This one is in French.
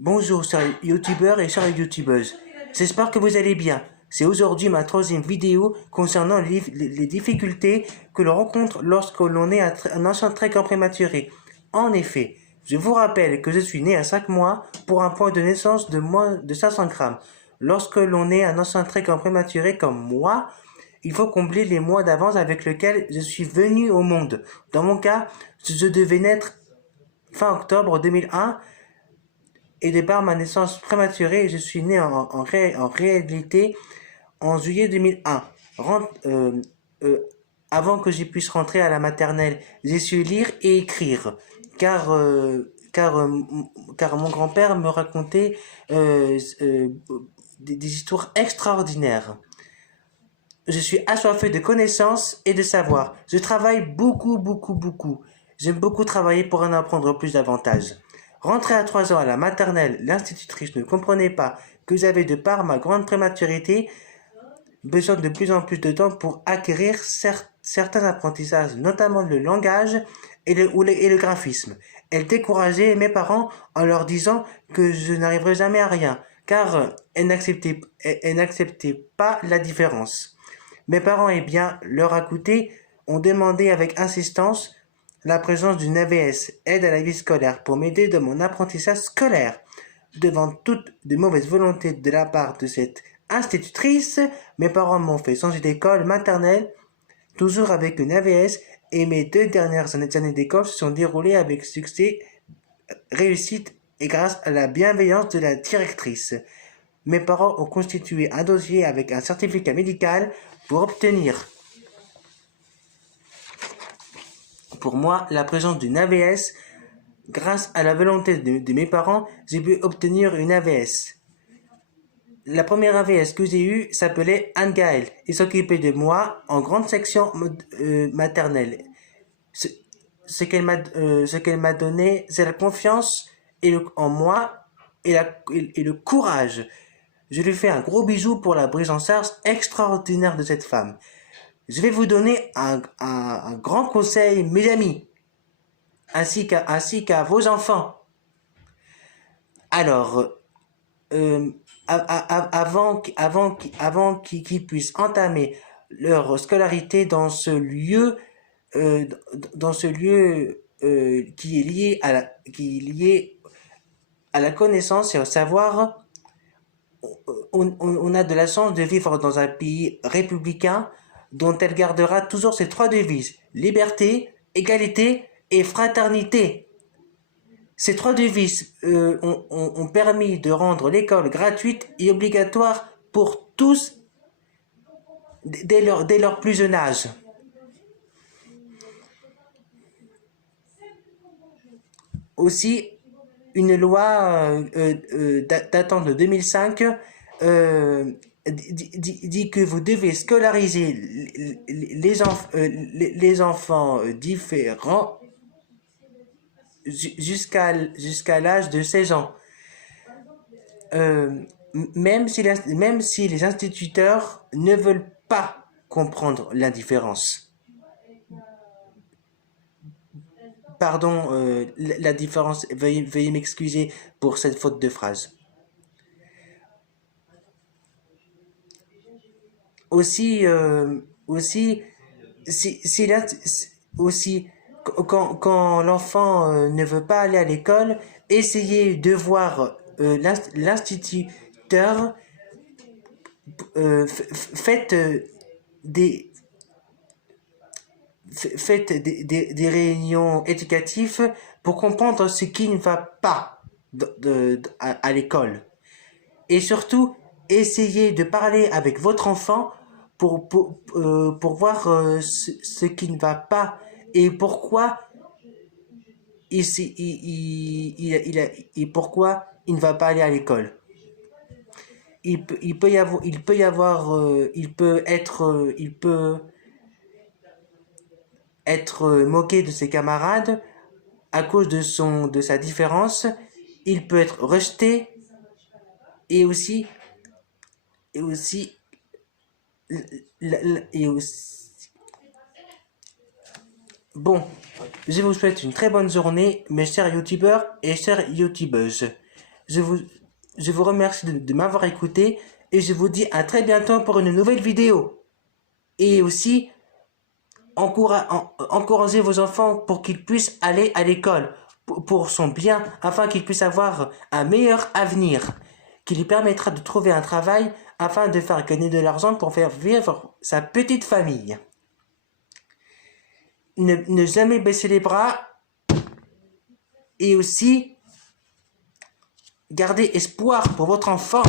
Bonjour chers youtubeurs et chères youtubeuses, j'espère que vous allez bien. C'est aujourd'hui ma troisième vidéo concernant les difficultés que l'on rencontre lorsque l'on est un enfant très prématuré. En effet, je vous rappelle que je suis né à 5 mois pour un poids de naissance de moins de 500 grammes. Lorsque l'on est un enfant très prématuré comme moi, il faut combler les mois d'avance avec lesquels je suis venu au monde. Dans mon cas, je devais naître fin octobre 2001 et de par ma naissance prématurée, je suis né en réalité en juillet 2001. Avant que je puisse rentrer à la maternelle, j'ai su lire et écrire, car, car mon grand-père me racontait des histoires extraordinaires. Je suis assoiffé de connaissances et de savoir. Je travaille beaucoup. J'aime beaucoup travailler pour en apprendre plus davantage. Rentré à 3 ans à la maternelle, l'institutrice ne comprenait pas que j'avais, de par ma grande prématurité, besoin de plus en plus de temps pour acquérir certains apprentissages, notamment le langage et le graphisme. Elle décourageait mes parents en leur disant que je n'arriverais jamais à rien, car elle n'acceptait pas la différence. Mes parents, eh bien, leur a coûté, ont demandé avec insistance la présence d'une AVS, aide à la vie scolaire, pour m'aider dans mon apprentissage scolaire. Devant toute de mauvaise volonté de la part de cette institutrice, mes parents m'ont fait changer d'école maternelle, toujours avec une AVS, et mes 2 dernières années d'école se sont déroulées avec succès, réussite et grâce à la bienveillance de la directrice. Mes parents ont constitué un dossier avec un certificat médical pour obtenir, pour moi, la présence d'une AVS. Grâce à la volonté de mes parents, j'ai pu obtenir une AVS. La première AVS que j'ai eue s'appelait Anne-Gaëlle et s'occupait de moi en grande section maternelle. Ce qu'elle m'a donné, c'est la confiance en moi et le courage. Je lui fais un gros bisou pour la prise en charge extraordinaire de cette femme. Je vais vous donner un grand conseil, mes amis, ainsi qu'à vos enfants. Alors, avant qu'ils puissent entamer leur scolarité dans ce lieu qui est lié à la connaissance et au savoir, on a de la chance de vivre dans un pays républicain dont elle gardera toujours ces 3 devises: liberté, égalité et fraternité. Ces 3 devises ont permis de rendre l'école gratuite et obligatoire pour tous dès leur plus jeune âge. Aussi, une loi datant de 2005 dit que vous devez scolariser les enfants différents jusqu'à l'âge de 16 ans. Même si les instituteurs ne veulent pas comprendre l'indifférence. Pardon, la différence, veuillez m'excuser pour cette faute de phrase. Aussi, quand l'enfant ne veut pas aller à l'école, essayez de voir l'instituteur, faites des des réunions éducatives pour comprendre ce qui ne va pas à l'école. Et surtout, essayez de parler avec votre enfant pour voir ce qui ne va pas et pourquoi pourquoi il ne va pas aller à l'école. Il peut être moqué de ses camarades à cause de sa différence. Il peut être rejeté et aussi bon, je vous souhaite une très bonne journée, mes chers youtubeurs et chères youtubeuses. Je vous, je vous remercie de m'avoir écouté et je vous dis à très bientôt pour une nouvelle vidéo. Et aussi, encouragez vos enfants pour qu'ils puissent aller à l'école pour son bien, afin qu'ils puissent avoir un meilleur avenir, qui lui permettra de trouver un travail afin de faire gagner de l'argent pour faire vivre sa petite famille. Ne jamais baisser les bras et aussi garder espoir pour votre enfant.